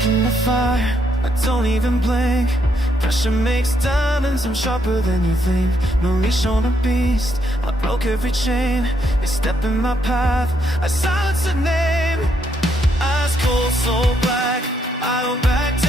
Caught in the fire, I don't even blink. Pressure makes diamonds, I'm sharper than you think. No leash on a beast, I broke every chain. They step in my path, I silence the name. Eyes cold, so black, I go back